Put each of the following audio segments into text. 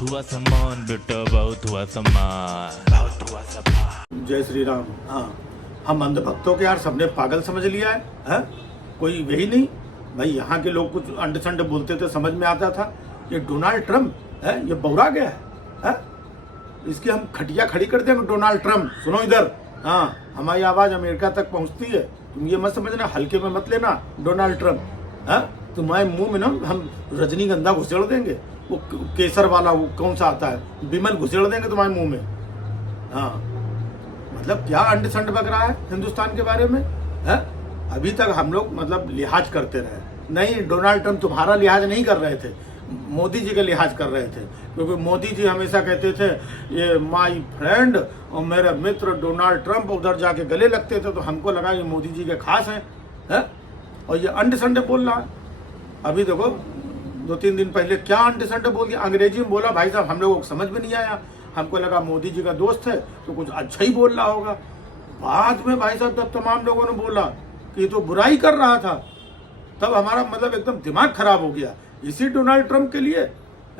बहुत हुआ सम्मान बेटा, बहुत हुआ सम्मान, बहुत हुआ सम्मान। जय श्री राम। हाँ, हम अंधभक्तों के यार सबने पागल समझ लिया है? कोई यही नहीं भाई। यहाँ के लोग कुछ अंड संड बोलते थे, समझ में आता था। ये डोनाल्ड ट्रम्प है, ये बौरा गया है? इसकी हम खटिया खड़ी कर देंगे। डोनाल्ड ट्रम्प सुनो इधर। हाँ, हमारी आवाज अमेरिका तक पहुँचती है। तुम ये मत समझना, हल्के में मत लेना डोनाल्ड ट्रम्प। तुम्हारे मुंह में ना हम रजनीगंधा घुसेड़ देंगे। वो केसर वाला वो कौन सा आता है, विमल घुसेड़ देंगे तुम्हारे मुंह में। हाँ, मतलब क्या अंड संड बक रहा है हिंदुस्तान के बारे में? अभी तक हम लोग मतलब लिहाज करते रहे। नहीं, डोनाल्ड ट्रम्प तुम्हारा लिहाज नहीं कर रहे थे, मोदी जी का लिहाज कर रहे थे। क्योंकि मोदी जी हमेशा कहते थे ये माय फ्रेंड और मेरा मित्र डोनाल्ड ट्रम्प, उधर जाके गले लगते थे तो हमको लगा ये मोदी जी के खास हैं। और ये अंड संडे बोल रहा है। अभी देखो 2-3 दिन पहले क्या अंड संडे बोल दिया, अंग्रेजी में बोला। भाई साहब हम लोगों को समझ में नहीं आया, हमको लगा मोदी जी का दोस्त है तो कुछ अच्छा ही बोल रहा होगा। बाद में भाई साहब तब तमाम लोगों ने बोला कि ये तो बुराई कर रहा था। तब हमारा मतलब एकदम दिमाग खराब हो गया इसी डोनाल्ड ट्रम्प के लिए।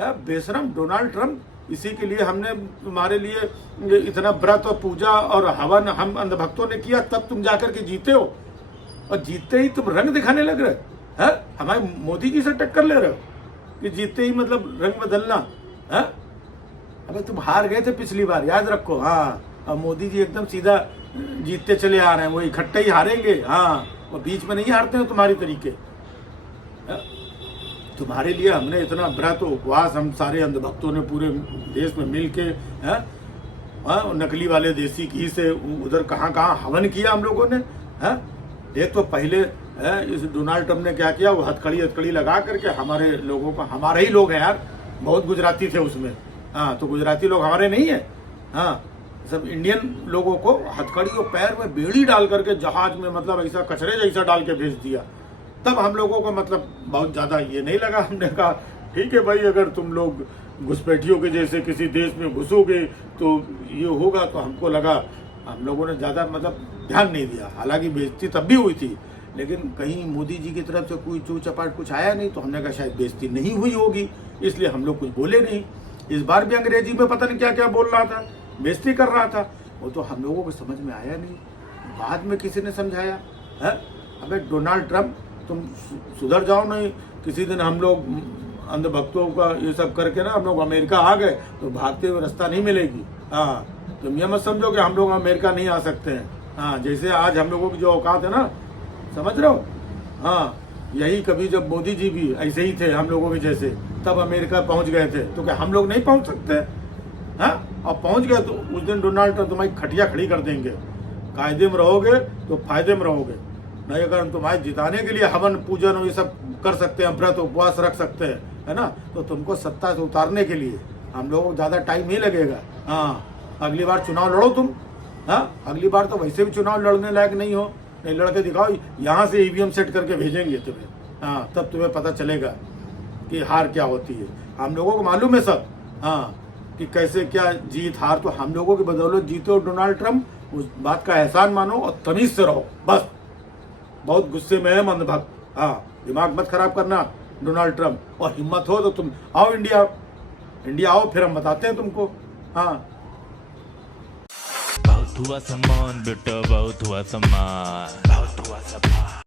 बेशरम डोनाल्ड ट्रम्प, इसी के लिए हमने तुम्हारे लिए इतना व्रत और पूजा और हवन हम अंधभक्तों ने किया, तब तुम जाकर के जीते हो। और जीतते ही तुम रंग दिखाने लग रहे हैं, हमारे मोदी जी से टक्कर ले रहे हो कि जीतते ही मतलब रंग बदलना। अबे तुम हार गए थे पिछली बार, याद रखो। हाँ, और मोदी जी एकदम सीधा जीतते चले आ रहे हैं, वो इकट्ठे ही हारेंगे। हाँ, वो बीच में नहीं हारते हैं तुम्हारी तरीके। तुम्हारे लिए हमने इतना व्रत उपवास हम सारे अंधभक्तों ने पूरे देश में मिल के नकली वाले देसी घी से उधर कहाँ कहाँ हवन किया हम लोगों ने। एक तो पहले इस डोनाल्ड ट्रम्प ने क्या किया, वो हथकड़ी लगा करके हमारे लोगों को, हमारे ही लोग हैं यार, बहुत गुजराती थे उसमें। हाँ, तो गुजराती लोग हमारे नहीं है। हाँ, सब इंडियन लोगों को हथकड़ी और पैर में बेड़ी डाल करके जहाज में मतलब ऐसा कचरे जैसा डाल के भेज दिया। तब हम लोगों को मतलब बहुत ज़्यादा ये नहीं लगा। हमने कहा ठीक है भाई, अगर तुम लोग घुसपैठियों के जैसे किसी देश में घुसोगे तो ये होगा। तो हमको लगा, हम लोगों ने ज़्यादा मतलब ध्यान नहीं दिया। हालांकि बेइज्जती तब भी हुई थी, लेकिन कहीं मोदी जी की तरफ से कोई चूर चपाट कुछ आया नहीं, तो हमने कहा शायद बेइज्जती नहीं हुई होगी, इसलिए हम लोग कुछ बोले नहीं। इस बार भी अंग्रेजी में पता नहीं क्या क्या बोल रहा था, बेइज्जती कर रहा था। वो तो हम लोगों को समझ में आया नहीं, बाद में किसी ने समझाया है। अबे डोनाल्ड ट्रम्प, तुम सुधर जाओ। नहीं, किसी दिन हम लोग अंधभक्तों का ये सब करके ना हम लोग अमेरिका आ गए तो भागते हुए रास्ता नहीं मिलेगी। हाँ, तुम ये मत समझो कि हम लोग अमेरिका नहीं आ सकते हैं। हाँ, जैसे आज हम लोगों की जो औकात है ना, समझ रहे हो। हाँ, यही कभी जब मोदी जी भी ऐसे ही थे हम लोगों के जैसे, तब अमेरिका पहुंच गए थे, तो क्या हम लोग नहीं पहुंच सकते? हाँ, और पहुंच गए तो उस दिन डोनाल्ड ट्रम्प तुम्हारी खटिया खड़ी कर देंगे। कायदे में रहोगे तो फायदे में रहोगे। नहीं, अगर हम तुम्हारे जिताने के लिए हवन पूजन और ये सब कर सकते हैं, व्रत उपवास रख सकते हैं, है ना, तो तुमको सत्ता से उतारने के लिए हम लोगों को ज़्यादा टाइम नहीं लगेगा। हाँ, अगली बार चुनाव लड़ो तुम। हाँ, अगली बार तो वैसे भी चुनाव लड़ने लायक नहीं हो, नहीं लड़के दिखाओ, यहाँ से ईवीएम सेट करके भेजेंगे तुम्हें। हाँ, तब तुम्हें पता चलेगा कि हार क्या होती है। हम लोगों को मालूम है सब। हाँ, कि कैसे क्या जीत हार तो हम लोगों की बदौलत जीते हो डोनाल्ड ट्रम्प। उस बात का एहसान मानो और तमीज से रहो बस। बहुत गुस्से में है अंधभक्त। हाँ, दिमाग मत खराब करना डोनाल्ड ट्रम्प। और हिम्मत हो तो तुम आओ इंडिया आओ, फिर हम बताते हैं तुमको। हाँ, बहुत हुआ सम्मान बेटा, बहुत हुआ सम्मान, बहुत हुआ सम्मान।